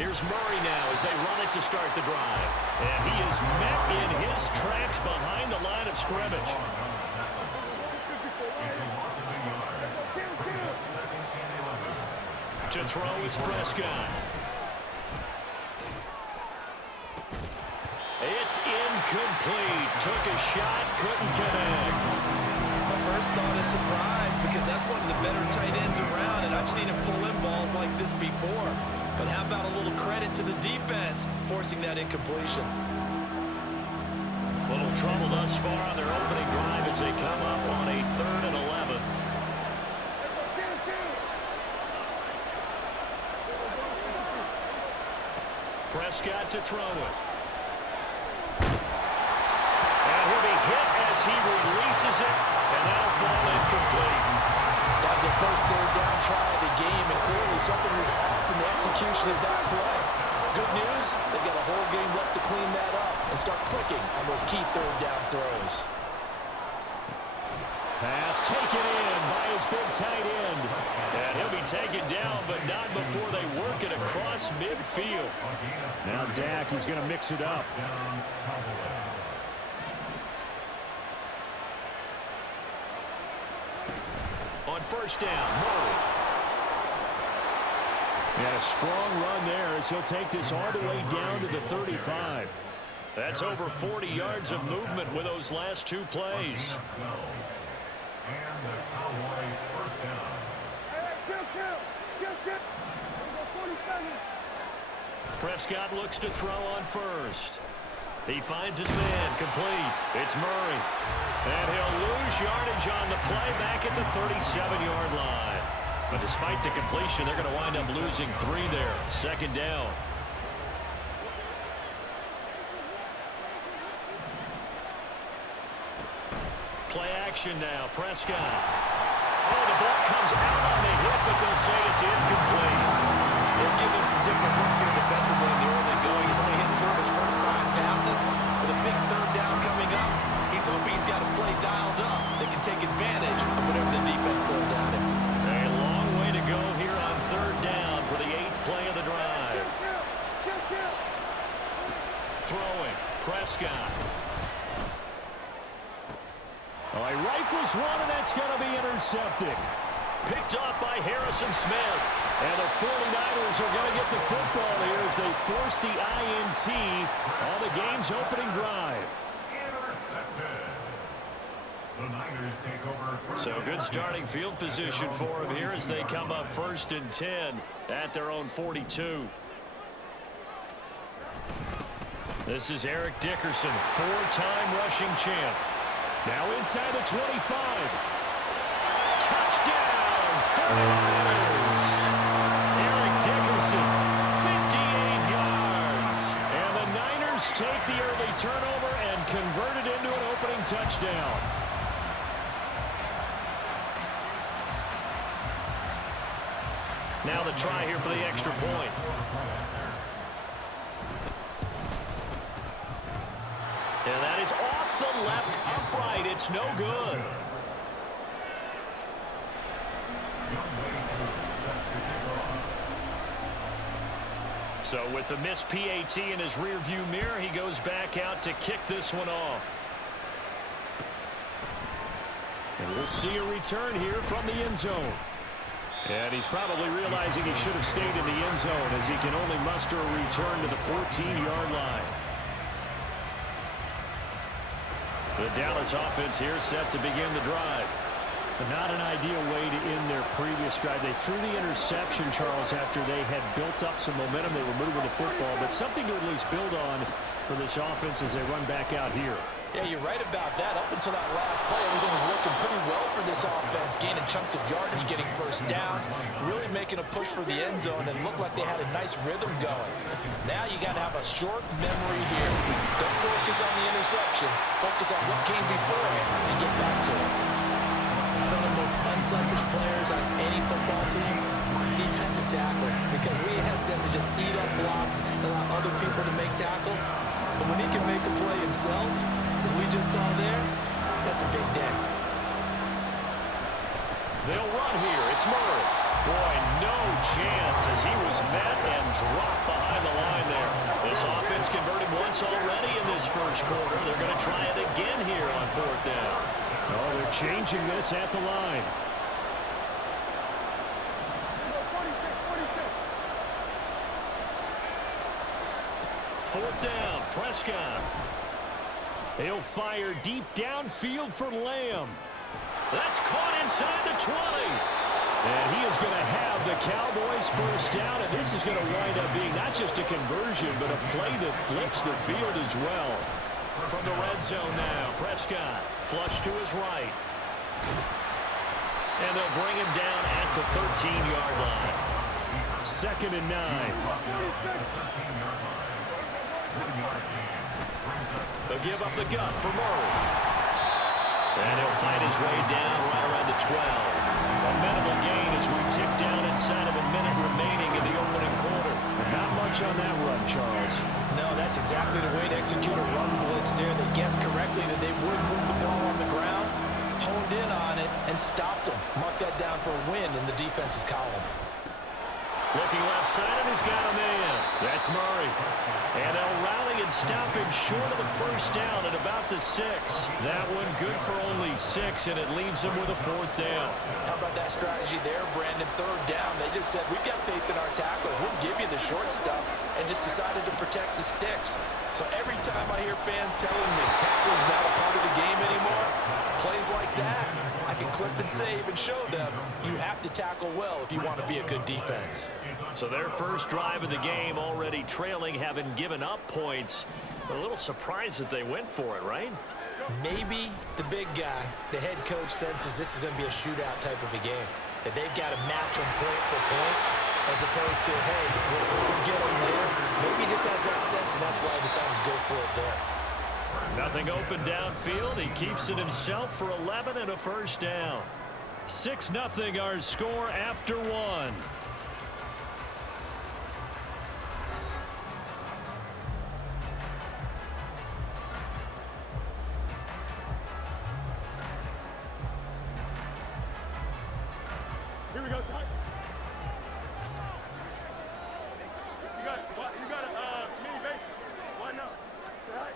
Here's Murray now as they run it to start the drive. And he is met in his tracks behind the line of scrimmage. To throw is Prescott. It's incomplete. Took a shot, couldn't connect. My first thought is surprise because that's one of the better tight ends around, and I've seen him pull in balls like this before. But how about a little credit to the defense forcing that incompletion? Little trouble thus far on their opening drive as they come up on a 3rd and 11. Prescott to throw it. And he'll be hit as he releases it, and that'll fall incomplete. That was the first 3rd down try of the game, and clearly something was off in the execution of that play. Good news, they've got a whole game left to clean that up and start clicking on those key 3rd down throws. Pass taken in by his big tight end. And he'll be taken down, but not before they work it across midfield. Now Dak is going to mix it up. On 1st down, Murray. And a strong run there as he'll take this all the way down to the 35. That's over 40 yards of movement with those last 2 plays. And the Cowboy 1st down. Prescott looks to throw on 1st. He finds his man, complete. It's Murray. And he'll lose yardage on the play back at the 37-yard line. But despite the completion, they're going to wind up losing 3 there. 2nd down. Play action now. Prescott. Oh, the ball comes out on the hit, but they'll say it's incomplete. They'll give him some different looks here defensively in the early going. He's only hit 2 of his first 5 passes. With a big 3rd down coming up, he's hoping he's got a play dialed up that can take advantage of whatever the defense throws at him. A long way to go here on 3rd down for the 8th play of the drive. Throwing. Prescott. Oh, he rifles one, and that's going to be intercepted. Picked off by Harrison Smith. And the 49ers are going to get the football here as they force the INT on the game's opening drive. Intercepted. The Niners take over. So good starting field position for them here as they come up 1st and 10 at their own 42. This is Eric Dickerson, 4-time rushing champ. Now inside the 25. Touchdown, 49ers. Eric Dickerson, 58 yards. And the Niners take the early turnover and convert it into an opening touchdown. Now the try here for the extra point. And that is off the left upright. It's no good. So with the missed PAT in his rearview mirror, he goes back out to kick this one off. And we'll see a return here from the end zone. And he's probably realizing he should have stayed in the end zone as he can only muster a return to the 14-yard line. The Dallas offense here set to begin the drive. But not an ideal way to end their previous drive. They threw the interception, Charles, after they had built up some momentum. They were moving the football, but something to at least build on for this offense as they run back out here. Yeah, you're right about that. Up until that last play, everything was working pretty well for this offense, gaining chunks of yardage, getting first downs, really making a push for the end zone, and looked like they had a nice rhythm going. Now you got to have a short memory here. Don't focus on the interception. Focus on what came before it and get back to it. Some of the most unselfish players on any football team, defensive tackles, because we ask them to just eat up blocks and allow other people to make tackles. But when he can make a play himself, as we just saw there, that's a big day. They'll run here. It's Murray. Boy, no chance as he was met and dropped behind the line there. This offense converted once already in this first quarter. They're going to try it again here on fourth down. Oh, they're changing this at the line. Fourth down, Prescott. He'll fire deep downfield for Lamb. That's caught inside the 20. And he is going to have the Cowboys first down, and this is going to wind up being not just a conversion, but a play that flips the field as well. From the red zone now, Prescott flush to his right. And they'll bring him down at the 13-yard line. 2nd and 9. They'll give up the gut for Murray. And he'll fight his way down right around the 12. A minimal gain as we tick down inside of a minute remaining in the opening quarter. Not much on that run, Charles. No, that's exactly the way to execute a run blitz there. They guessed correctly that they would move the ball on the ground, honed in on it, and stopped them. Mark that down for a win in the defense's column. Looking left side, and he's got a man. That's Murray. And they'll rally and stop him short of the first down at about the 6. That one good for only 6, and it leaves him with a 4th down. How about that strategy there, Brandon? 3rd down, they just said, we've got faith in our tacklers. We'll give you the short stuff, and just decided to protect the sticks. So every time I hear fans telling me tackling's not a part of the game anymore, plays like that, I can clip and save and show them you have to tackle well if you want to be a good defense. So their first drive of the game already trailing, having given up points. But a little surprised that they went for it, right? Maybe the big guy, the head coach, senses this is going to be a shootout type of a game. That they've got to match them point for point, as opposed to, hey, we'll get them later. Maybe he just has that sense, and that's why he decided to go for it there. Nothing open downfield. He keeps it himself for 11 and a first down. 6-0 our score after 1. Here we go, Ty. You got a mini base. Why not? Right.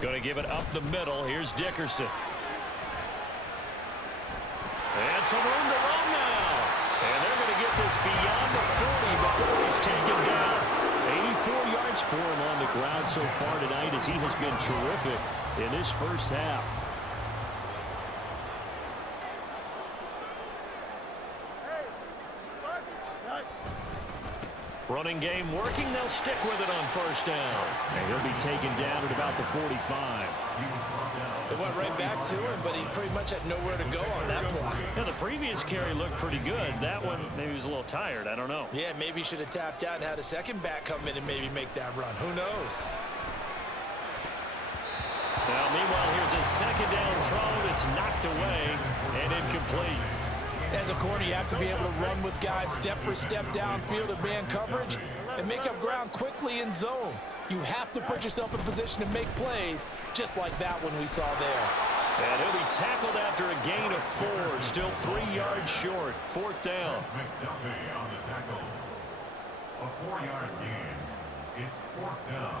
Going to give it up the middle. Here's Dickerson. And some room to run now. And they're going to get this beyond the 40 before he's taken down. 84 yards for him on the ground so far tonight, as he has been terrific in this first half. Running game working. They'll stick with it on first down. And he'll be taken down at about the 45. It went right back to him, but he pretty much had nowhere to go on that play. Yeah, the previous carry looked pretty good. That one, maybe he was a little tired. I don't know. Yeah, maybe he should have tapped out and had a second back come in and maybe make that run. Who knows? Now, meanwhile, here's a second down throw. It's knocked away and incomplete. As a corner, you have to be able to run with guys step for step downfield of man coverage and make up ground quickly in zone. You have to put yourself in position to make plays, just like that one we saw there. And he'll be tackled after a gain of 4, still 3 yards short. 4th down. McDuffie on the tackle. A 4-yard gain. It's 4th down.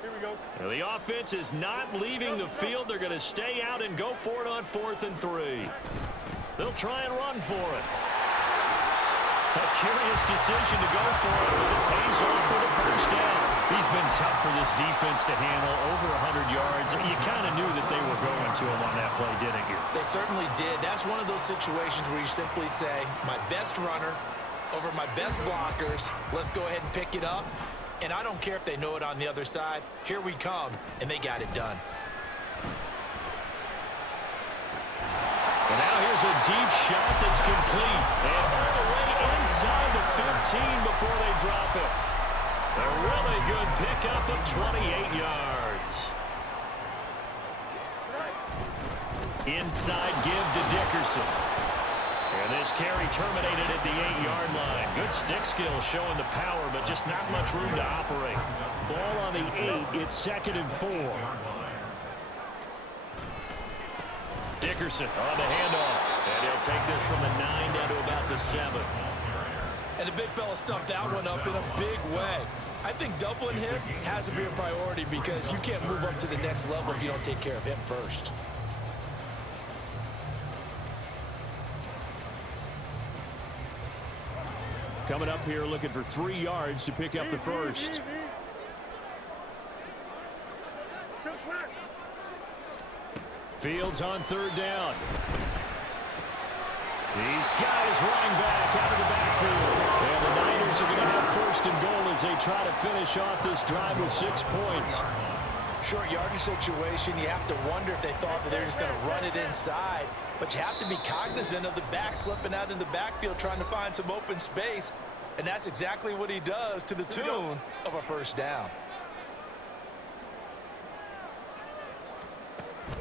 Here we go. Now, the offense is not leaving the field. They're going to stay out and go for it on 4th and 3. They'll try and run for it. A curious decision to go for it, but it pays off for the first down. He's been tough for this defense to handle, over 100 yards. You kind of knew that they were going to him on that play, didn't you? They certainly did. That's one of those situations where you simply say, my best runner over my best blockers, let's go ahead and pick it up. And I don't care if they know it on the other side. Here we come, and they got it done. And now here's a deep shot that's complete. And all the way inside the 15 before they drop it. A really good pickup of 28 yards. Inside give to Dickerson. And this carry terminated at the 8-yard line. Good stick skill showing the power, but just not much room to operate. Ball on the 8. It's 2nd and 4. Dickerson on the handoff. And he'll take this from the 9 down to about the 7. And the big fella stuffed that one up in a big way. I think doubling him has to be a priority because you can't move up to the next level if you don't take care of him first. Coming up here looking for 3 yards to pick up the first. Fields on 3rd down. He's got his running back out of the backfield. And the Niners are going to have 1st and goal as they try to finish off this drive with 6 points. Short yardage situation, you have to wonder if they thought that they're just going to run it inside. But you have to be cognizant of the back slipping out in the backfield trying to find some open space. And that's exactly what he does to the tune of a 1st down.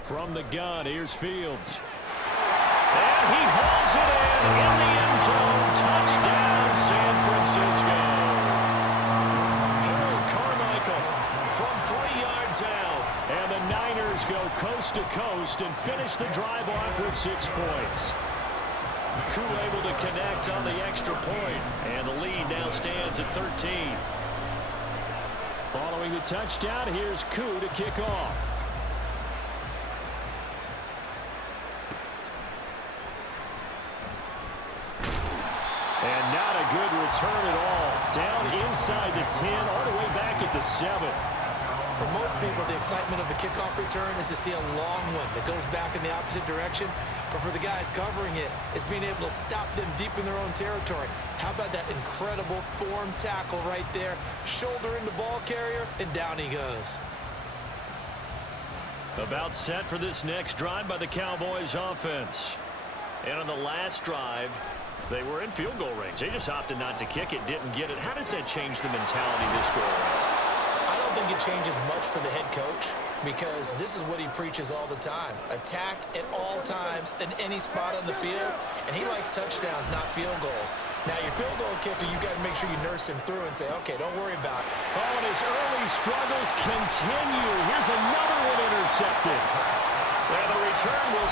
From the gun, here's Fields. And he hauls it in the end zone. Touchdown, San Francisco. Harold Carmichael from 3 yards out. And the Niners go coast to coast and finish the drive off with 6 points. Koo able to connect on the extra point. And the lead now stands at 13. Following the touchdown, here's Koo to kick off. And not a good return at all. Down inside the 10, all the way back at the 7. For most people, the excitement of the kickoff return is to see a long one that goes back in the opposite direction. But for the guys covering it, it's being able to stop them deep in their own territory. How about that incredible form tackle right there? Shoulder in the ball carrier, and down he goes. About set for this next drive by the Cowboys offense. And on the last drive, they were in field goal range. They just opted not to kick it, didn't get it. How does that change the mentality this go around? I don't think it changes much for the head coach because this is what he preaches all the time. Attack at all times in any spot on the field, and he likes touchdowns, not field goals. Now, your field goal kicker, you got to make sure you nurse him through and say, okay, don't worry about it. Oh, and his early struggles continue. Here's another one intercepted. And the return will...